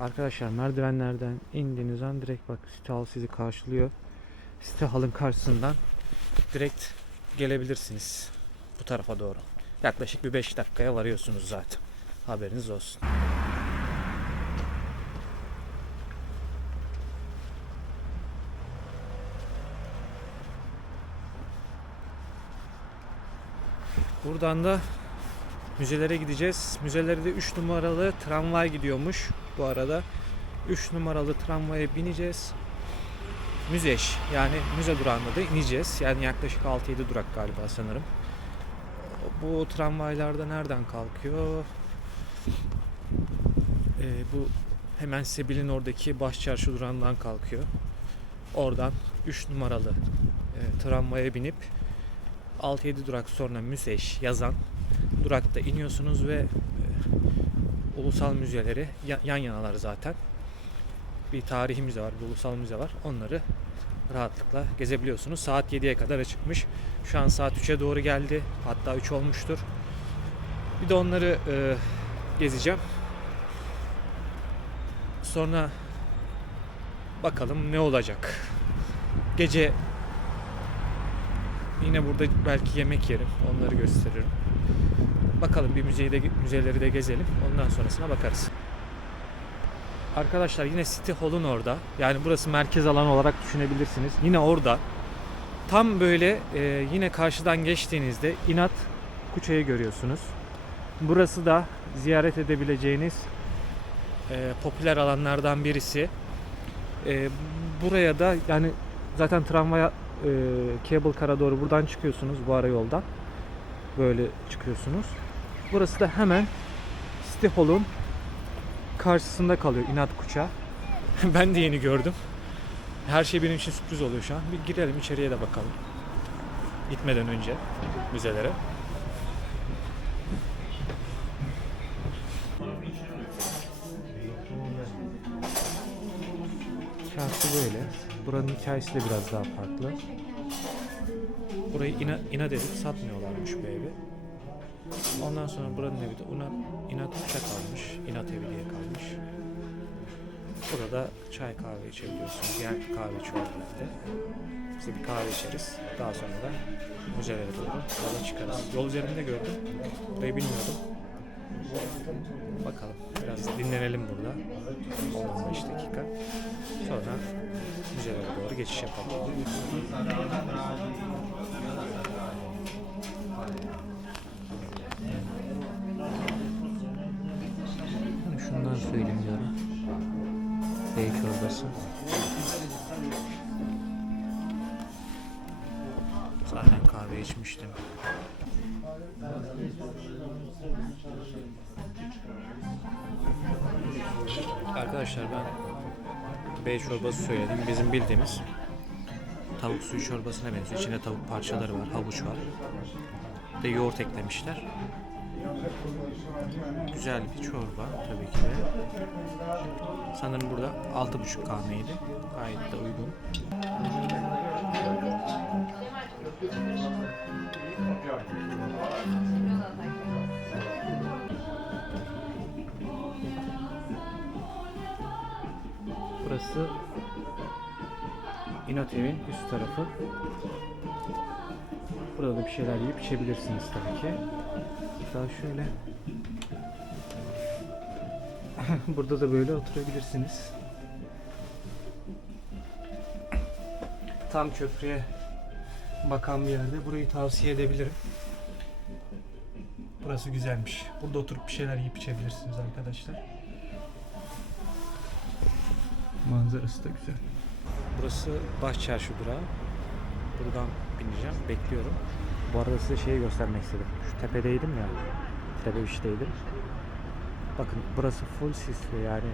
Arkadaşlar merdivenlerden indiğiniz an direkt bak City Hall sizi karşılıyor. City Hall'ın karşısından direkt gelebilirsiniz bu tarafa doğru. Yaklaşık bir 5 dakikaya varıyorsunuz zaten. Haberiniz olsun. Buradan da müzelere gideceğiz. Müzelere de 3 numaralı tramvay gidiyormuş bu arada. 3 numaralı tramvaya bineceğiz. Müzeş yani müze durağında da ineceğiz. Yani yaklaşık 6-7 durak galiba sanırım. Bu tramvaylarda nereden kalkıyor? Ee, bu hemen Sebil'in oradaki Başçarşı durağından kalkıyor. Oradan 3 numaralı e, tramvaya binip 6-7 durak sonra Müzeş yazan durakta iniyorsunuz ve ulusal müzeleri ya- yan yanalar zaten. Bir tarihi müze var, bir ulusal müze var. Onları rahatlıkla gezebiliyorsunuz. Saat 7'ye kadar açıkmış. Şu an saat 3'e doğru geldi. Hatta 3 olmuştur. Bir de onları e, gezeceğim. Sonra bakalım ne olacak. Gece yine burada belki yemek yerim. Onları gösteririm. Bakalım bir müzeyi de müzeleri de gezelim. Ondan sonrasına bakarız. Arkadaşlar yine City Hall'un orada. Yani burası merkez alan olarak düşünebilirsiniz. Yine orada. Tam böyle e, yine karşıdan geçtiğinizde İnat Kuça'yı görüyorsunuz. Burası da ziyaret edebileceğiniz e, popüler alanlardan birisi. E, buraya da yani zaten tramvaya e, Cable Car'a doğru buradan çıkıyorsunuz bu ara yoldan. Böyle çıkıyorsunuz. Burası da hemen City Hall'un karşısında kalıyor İnat Kuça. ben de yeni gördüm. Her şey benim için sürpriz oluyor şu an. Bir girelim içeriye de bakalım. Gitmeden önce müzelere. Çarşı böyle. Buranın hikayesi de biraz daha farklı. Burayı ina, inat edip satmıyorlarmış bu evi. Ondan sonra buranın evi de inat, inat kuşa kalmış. İnat evi diye kalmış. Burada da çay kahve içebiliyorsunuz. Yani kahve içiyor herhalde. Biz de bir kahve içeriz. Daha sonra da müzelere doğru yola çıkarız. Yol üzerinde gördüm. Burayı bilmiyordum. Bakalım. Biraz dinlenelim burada. 15 dakika. Sonra müzelere doğru geçiş yapalım. Çorbası. Zaten kahve içmiştim. Arkadaşlar ben bey çorbası söyledim. Bizim bildiğimiz tavuk suyu çorbasına benziyor. İçinde tavuk parçaları var, havuç var. Bir de yoğurt eklemişler. Güzel bir çorba tabii ki de. Sanırım burada 6,5 kahveydi. Gayet de uygun. Burası İnat evin üst tarafı. Burada da bir şeyler yiyip içebilirsiniz tabii ki. Daha şöyle Burada da böyle oturabilirsiniz. Tam köprüye bakan bir yerde. Burayı tavsiye edebilirim. Burası güzelmiş. Burada oturup bir şeyler yiyip içebilirsiniz arkadaşlar. Manzarası da güzel. Burası Başçarşı durağı. Buradan bineceğim. Bekliyorum. Bu arada size şeyi göstermek istedim. Şu tepedeydim ya. Trebeviş'teydim. Bakın burası full sisli yani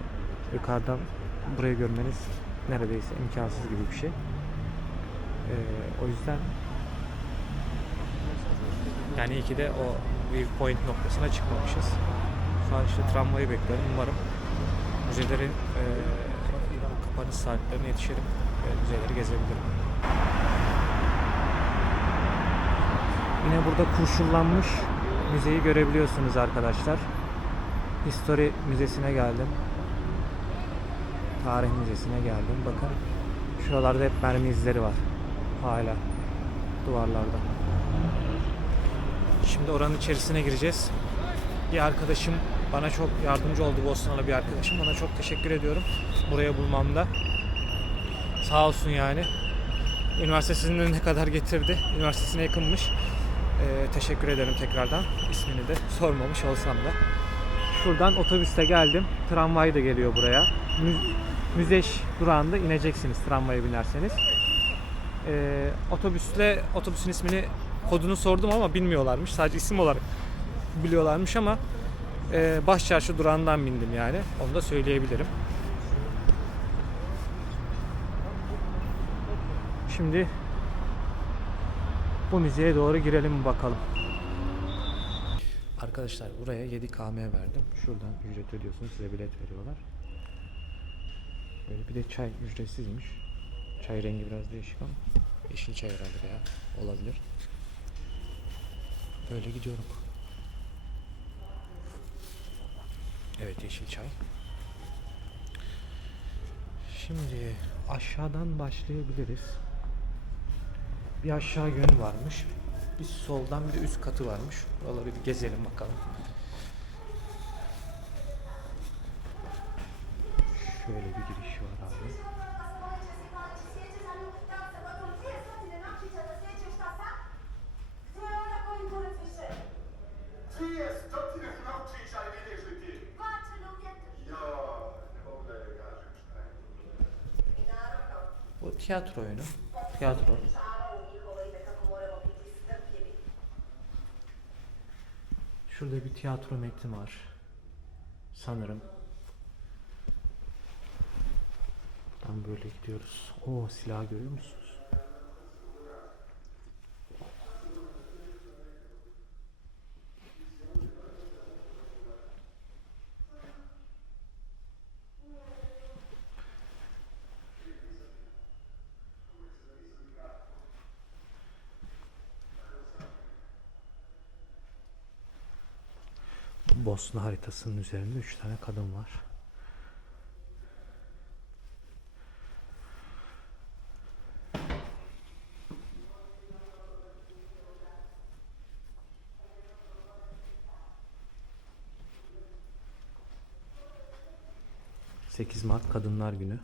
yukarıdan burayı görmeniz neredeyse imkansız gibi bir şey. Ee, o yüzden yani iyi ki de o viewpoint noktasına çıkmamışız. Şu an işte tramvayı bekliyorum. Umarım müzelerin e, kapanış saatlerine yetişirim ve müzeleri gezebilirim. Yine burada kurşunlanmış müzeyi görebiliyorsunuz arkadaşlar. History Müzesi'ne geldim. Tarih Müzesi'ne geldim. Bakın şuralarda hep mermi izleri var. Hala duvarlarda. Şimdi oranın içerisine gireceğiz. Bir arkadaşım bana çok yardımcı oldu Bosnalı bir arkadaşım. Ona çok teşekkür ediyorum buraya bulmamda. Sağ olsun yani. Üniversitesinin önüne kadar getirdi. Üniversitesine yakınmış. Ee, teşekkür ederim tekrardan. İsmini de sormamış olsam da. Şuradan otobüste geldim. Tramvay da geliyor buraya. Mü- Müzeş durağında ineceksiniz tramvaya binerseniz. Ee, otobüsle otobüsün ismini kodunu sordum ama bilmiyorlarmış. Sadece isim olarak biliyorlarmış ama e, Başçarşı durağından bindim yani. Onu da söyleyebilirim. Şimdi bu müzeye doğru girelim bakalım. Arkadaşlar buraya 7 KM verdim. Şuradan ücret ödüyorsunuz. Size bilet veriyorlar. Böyle bir de çay ücretsizmiş. Çay rengi biraz değişik ama. Yeşil çay herhalde veya olabilir. Böyle gidiyorum. Evet yeşil çay. Şimdi aşağıdan başlayabiliriz. Bir aşağı yönü varmış. Bir soldan bir de üst katı varmış. Buraları bir gezelim bakalım. Şöyle bir giriş var abi. Bu tiyatro oyunu. Tiyatro. Şurada bir tiyatro metni var. Sanırım. Tam böyle gidiyoruz. O silah görüyor musunuz? Bosna haritasının üzerinde 3 tane kadın var. ...8 Mart Kadınlar Günü.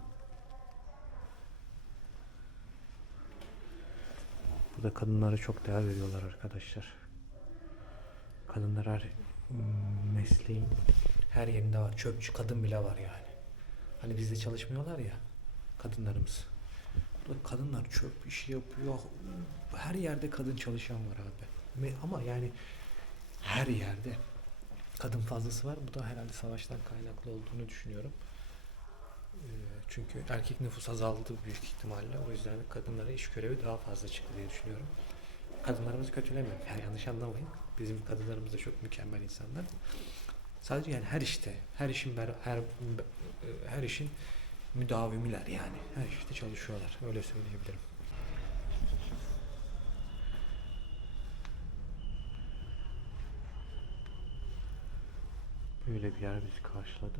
Burada kadınlara çok değer veriyorlar arkadaşlar. Kadınlar her mesleğin her yerinde var. Çöpçü kadın bile var yani. Hani bizde çalışmıyorlar ya kadınlarımız. Kadınlar çöp işi yapıyor. Her yerde kadın çalışan var abi. Ama yani her yerde kadın fazlası var. Bu da herhalde savaştan kaynaklı olduğunu düşünüyorum. Ee, Çünkü erkek nüfus azaldı büyük ihtimalle. O yüzden de kadınlara iş görevi daha fazla çıktı diye düşünüyorum. Kadınlarımızı kötülemiyorum. Yani yanlış anlamayın. Bizim kadınlarımız da çok mükemmel insanlar. Sadece yani her işte, her işin ber- her her işin müdavimiler yani. Her işte çalışıyorlar. Öyle söyleyebilirim. Böyle bir yer bizi karşıladı.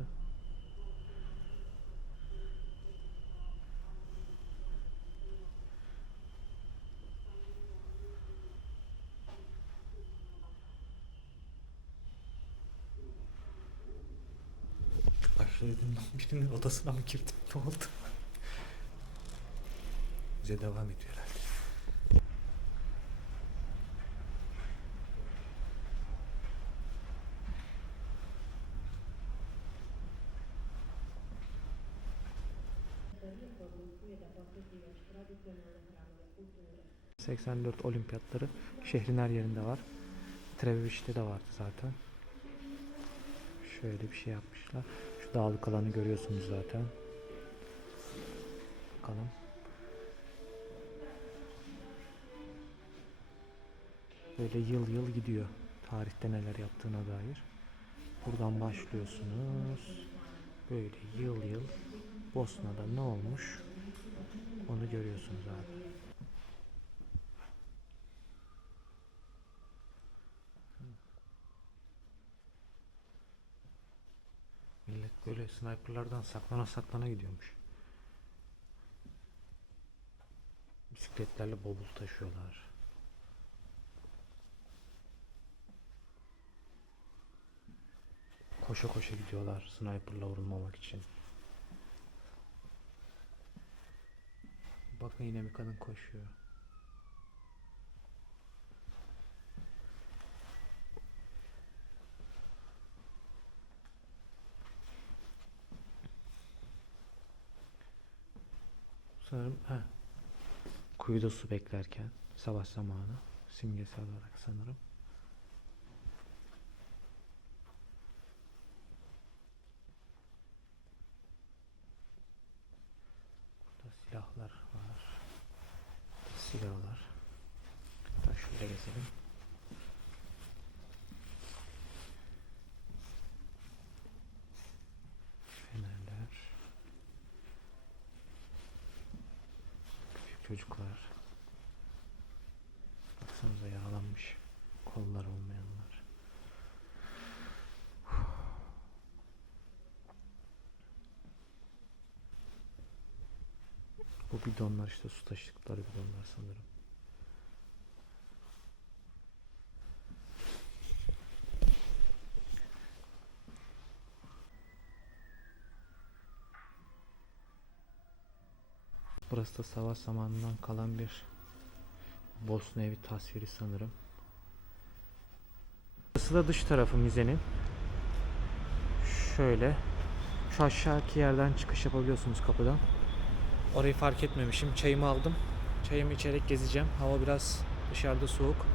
Birinin odasına mı girdim? Ne oldu? Bize devam ediyor herhalde. ...84 olimpiyatları şehrin her yerinde var. Treviç'te de vardı zaten. Şöyle bir şey yapmışlar. Dağlık alanı görüyorsunuz zaten. Bakalım. Böyle yıl yıl gidiyor. Tarihte neler yaptığına dair. Buradan başlıyorsunuz. Böyle yıl yıl Bosna'da ne olmuş onu görüyorsunuz abi. Evet böyle sniperlardan saklana saklana gidiyormuş. Bisikletlerle bobul taşıyorlar. Koşa koşa gidiyorlar sniperla vurulmamak için. Bakın yine bir kadın koşuyor. Sanırım ha. Kuyuda su beklerken savaş zamanı simgesel olarak sanırım. Burada silahlar var. Sigaralar. Hatta şöyle gezelim. Fenerler. Küçük çocuklar. Baksanıza yaralanmış. Kollar olmayanlar. Bu bidonlar işte su taşıdıkları bidonlar sanırım. Burası da savaş zamanından kalan bir Bosna evi tasviri sanırım. Burası da dış tarafı müzenin. Şöyle. Şu aşağıki yerden çıkış yapabiliyorsunuz kapıdan. Orayı fark etmemişim. Çayımı aldım. Çayımı içerek gezeceğim. Hava biraz dışarıda soğuk.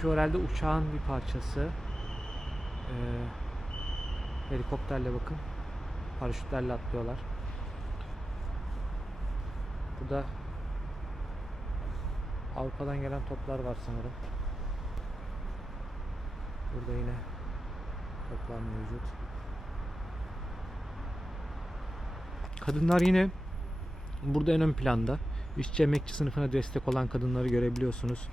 Şu herhalde uçağın bir parçası. Ee, helikopterle bakın. Paraşütlerle atlıyorlar. Burada Avrupa'dan gelen toplar var sanırım. Burada yine toplar mevcut. Kadınlar yine burada en ön planda. İşçi emekçi sınıfına destek olan kadınları görebiliyorsunuz.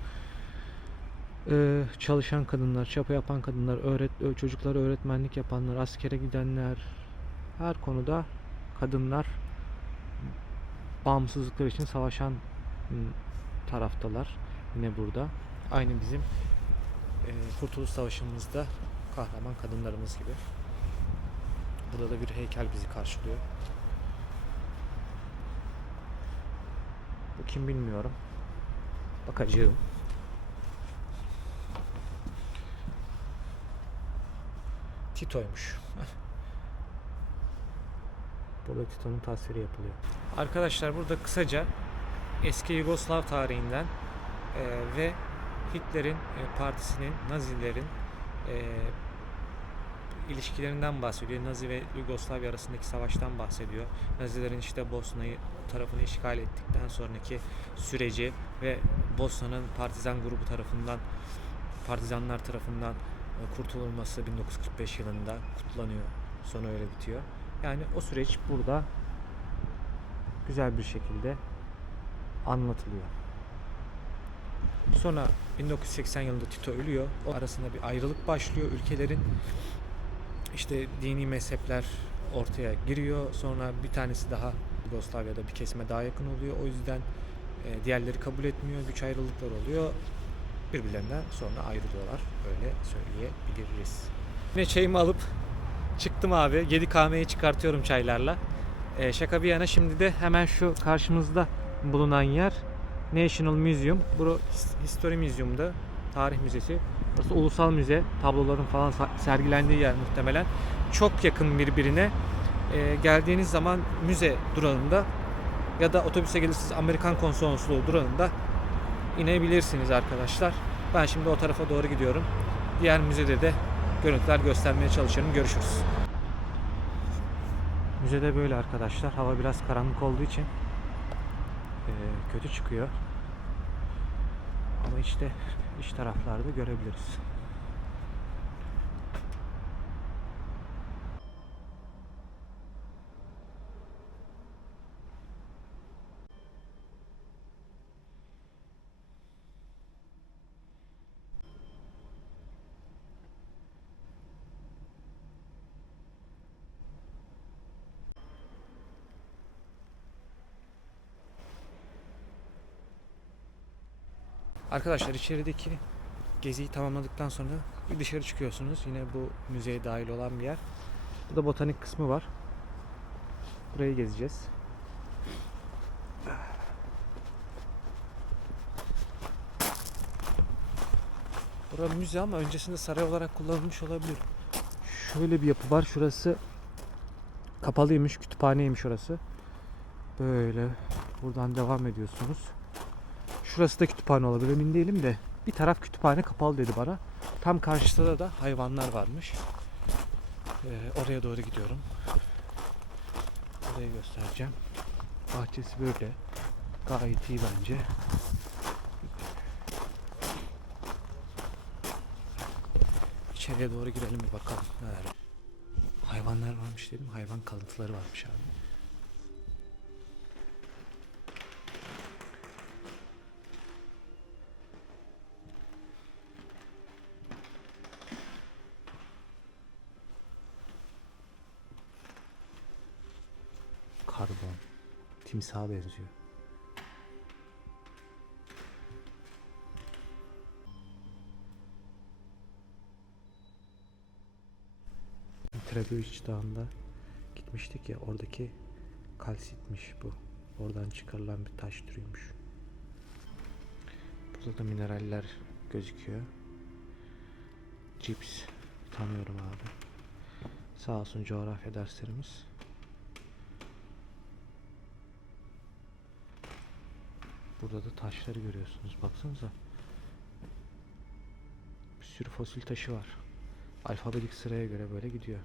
Ee, çalışan kadınlar, çapa yapan kadınlar, öğret çocuklara öğretmenlik yapanlar, askere gidenler, her konuda kadınlar bağımsızlıklar için savaşan taraftalar. Yine burada. Aynı bizim e, Kurtuluş Savaşı'mızda kahraman kadınlarımız gibi. Burada da bir heykel bizi karşılıyor. Bu kim bilmiyorum. Bakacağım. Tito'ymuş. Burada Tito'nun tasviri yapılıyor. Arkadaşlar burada kısaca eski Yugoslav tarihinden e, ve Hitler'in e, partisinin, Nazilerin e, ilişkilerinden bahsediyor. Nazi ve Yugoslavya arasındaki savaştan bahsediyor. Nazilerin işte Bosna'yı tarafını işgal ettikten sonraki süreci ve Bosna'nın partizan grubu tarafından partizanlar tarafından e, kurtululması 1945 yılında kutlanıyor. Sonra öyle bitiyor. Yani o süreç burada güzel bir şekilde anlatılıyor. Sonra 1980 yılında Tito ölüyor. O arasında bir ayrılık başlıyor ülkelerin. İşte dini mezhepler ortaya giriyor. Sonra bir tanesi daha Yugoslavya'da bir kesime daha yakın oluyor. O yüzden e, diğerleri kabul etmiyor. Güç ayrılıkları oluyor. Birbirlerinden sonra ayrılıyorlar. Öyle söyleyebiliriz. Yine çayımı alıp çıktım abi. 7 kahveyi çıkartıyorum çaylarla. E, şaka bir yana şimdi de hemen şu karşımızda bulunan yer National Museum. Bu History Museum'da tarih müzesi. Burası ulusal müze. Tabloların falan sergilendiği yer muhtemelen. Çok yakın birbirine. E, geldiğiniz zaman müze durağında ya da otobüse gelirsiniz Amerikan konsolosluğu durağında inebilirsiniz arkadaşlar. Ben şimdi o tarafa doğru gidiyorum. Diğer müzede de görüntüler göstermeye çalışıyorum. Görüşürüz. Müzede böyle arkadaşlar. Hava biraz karanlık olduğu için eee, kötü çıkıyor. Ama işte iç taraflarda görebiliriz. Arkadaşlar içerideki geziyi tamamladıktan sonra bir dışarı çıkıyorsunuz. Yine bu müzeye dahil olan bir yer. Burada botanik kısmı var. Burayı gezeceğiz. Burası müze ama öncesinde saray olarak kullanılmış olabilir. Şöyle bir yapı var. Şurası kapalıymış. Kütüphaneymiş orası. Böyle buradan devam ediyorsunuz. Şurası da kütüphane olabilir emin değilim de. Bir taraf kütüphane kapalı dedi bana. Tam karşısında da hayvanlar varmış. Ee, oraya doğru gidiyorum. Orayı göstereceğim. Bahçesi böyle. Gayet iyi bence. İçeriye doğru girelim bir bakalım neler. Hayvanlar varmış dedim. Hayvan kalıntıları varmış abi. Timsaha benziyor. Trebeviç Dağı'nda gitmiştik ya oradaki kalsitmiş bu. Oradan çıkarılan bir taş türüymüş. Burada da mineraller gözüküyor. Cips tanıyorum abi. Sağ olsun coğrafya derslerimiz. Burada da taşları görüyorsunuz. Baksanıza. Bir sürü fosil taşı var. Alfabetik sıraya göre böyle gidiyor.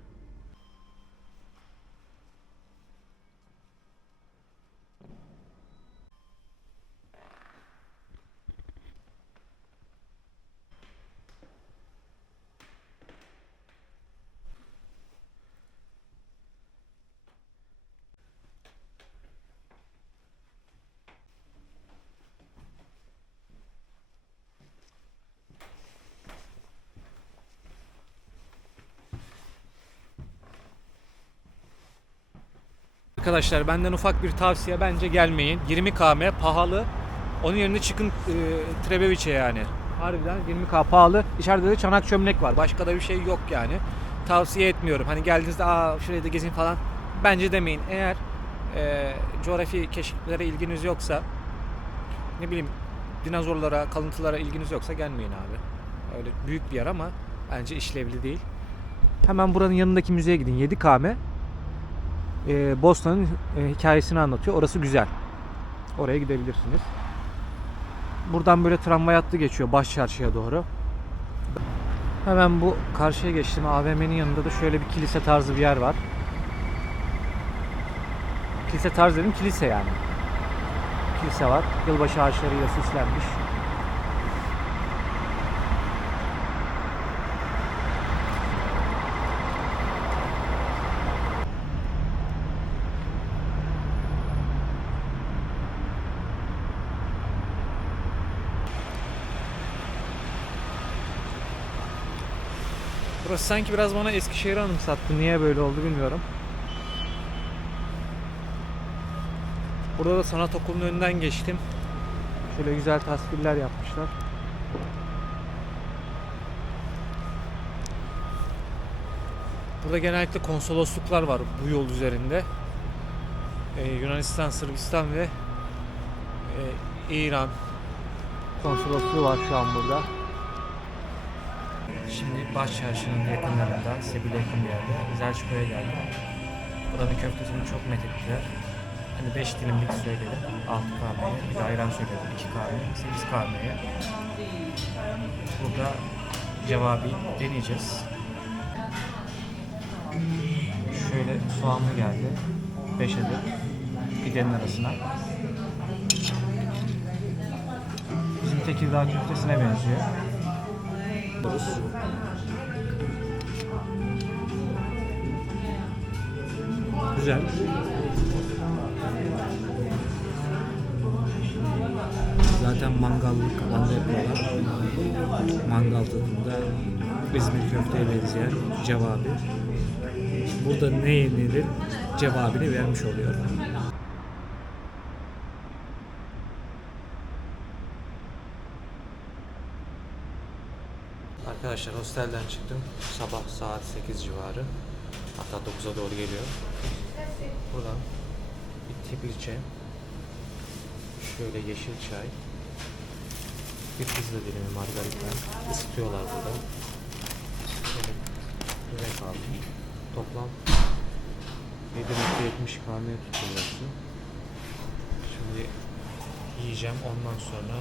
Arkadaşlar benden ufak bir tavsiye bence gelmeyin. 20 km pahalı. Onun yerine çıkın e, Trebeviç'e yani. Harbiden 20k pahalı. İçeride de çanak çömlek var. Başka da bir şey yok yani. Tavsiye etmiyorum. Hani geldiğinizde aa şurayı da gezin falan. Bence demeyin. Eğer e, coğrafi keşiflere ilginiz yoksa ne bileyim dinozorlara, kalıntılara ilginiz yoksa gelmeyin abi. Öyle büyük bir yer ama bence işlevli değil. Hemen buranın yanındaki müzeye gidin. 7 km e, Bosna'nın e, hikayesini anlatıyor. Orası güzel. Oraya gidebilirsiniz. Buradan böyle tramvay hattı geçiyor baş çarşıya doğru. Hemen bu karşıya geçtim. AVM'nin yanında da şöyle bir kilise tarzı bir yer var. Kilise tarzı dedim kilise yani. Kilise var. Yılbaşı ağaçlarıyla süslenmiş. Burası sanki biraz bana Eskişehir'i anımsattı. Niye böyle oldu bilmiyorum. Burada da sanat okulunun önünden geçtim. Şöyle güzel tasvirler yapmışlar. Burada genellikle konsolosluklar var bu yol üzerinde. Ee, Yunanistan, Sırbistan ve e, İran konsolosluğu var şu an burada. Şimdi Baş Çarşı'nın yakınlarında, Sebil'e yakın bir yerde, Zelçuka'ya geldim. Buranın köftesini çok methettiler. Hani 5 dilimlik söyledim, 6 kahveye, bir de ayran söyledim, 2 kahveye, 8 kahveye. Burada cevabı deneyeceğiz. Şöyle soğanlı geldi, 5 adet pidenin arasına. Bizim Tekirdağ köftesine benziyor. Yapıyoruz. Güzel. Zaten mangallık alanda yapıyorlar. Mangal tadında İzmir köfteye benzeyen cevabı. Burada ne yenilir cevabını vermiş oluyor. Arkadaşlar hostelden çıktım. Sabah saat 8 civarı. Hatta 9'a doğru geliyor. Buradan bir tepliçe. Şöyle yeşil çay. Bir pizza dilimi margarita. Isıtıyorlar burada. Börek aldım. Toplam 7.70 km tutuyorsun. Şimdi yiyeceğim. Ondan sonra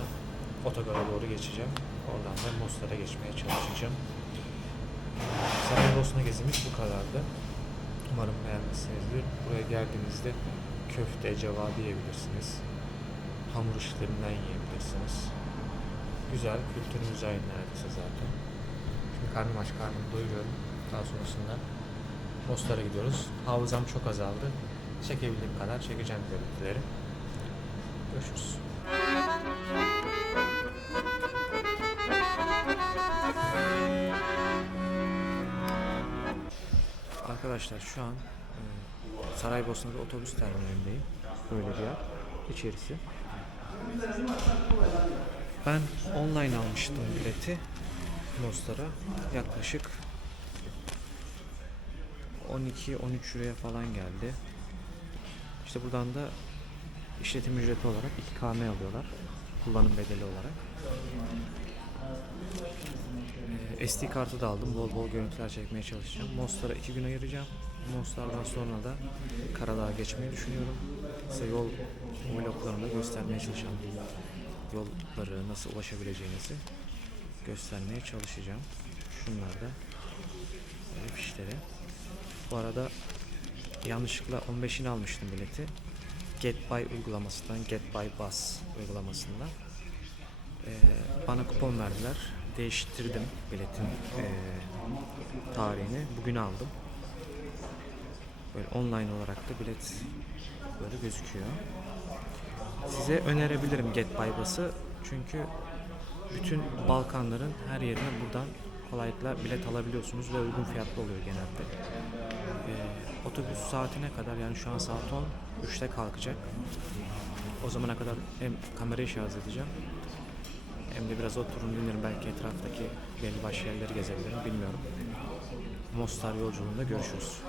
otogara doğru geçeceğim. Oradan da Mostar'a geçmeye çalışacağım. Saraybosna gezimiz bu kadardı. Umarım beğenmişsinizdir. Buraya geldiğinizde köfte, cevabı yiyebilirsiniz. Hamur işlerinden yiyebilirsiniz. Güzel, kültürümüz aynı neredeyse zaten. Şimdi karnım aç, karnımı doyuruyorum. Daha sonrasında Mostar'a gidiyoruz. Hafızam çok azaldı. Çekebildiğim kadar çekeceğim görüntüleri. Görüşürüz. Arkadaşlar şu an e, Saraybosna'da otobüs terminalindeyim. Böyle bir yer. İçerisi. Ben online almıştım bileti Mostar'a. Yaklaşık 12-13 liraya falan geldi. İşte buradan da işletim ücreti olarak 2 KM alıyorlar. Kullanım bedeli olarak. SD kartı da aldım. Bol bol görüntüler çekmeye çalışacağım. Mostar'a 2 gün ayıracağım. Mostar'dan sonra da Karadağ'a geçmeyi düşünüyorum. Size yol vloglarını göstermeye çalışacağım. Yolları nasıl ulaşabileceğinizi göstermeye çalışacağım. Şunlar da böyle fişleri. Bu arada yanlışlıkla 15'ini almıştım bileti. Get Buy uygulamasından, Get Buy Bus uygulamasından. Ee, bana kupon verdiler. Değiştirdim biletin ee, tarihini. Bugün aldım. Böyle online olarak da bilet böyle gözüküyor. Size önerebilirim Get Buy Bus'ı. Çünkü bütün Balkanların her yerine buradan kolaylıkla bilet alabiliyorsunuz ve uygun fiyatlı oluyor genelde. Ee, otobüs saatine kadar yani şu an saat 10 3'te kalkacak. O zamana kadar hem kamerayı şarj edeceğim hem de biraz oturun dinlerim belki etraftaki belli başlı yerleri gezebilirim bilmiyorum. Mostar yolculuğunda görüşürüz.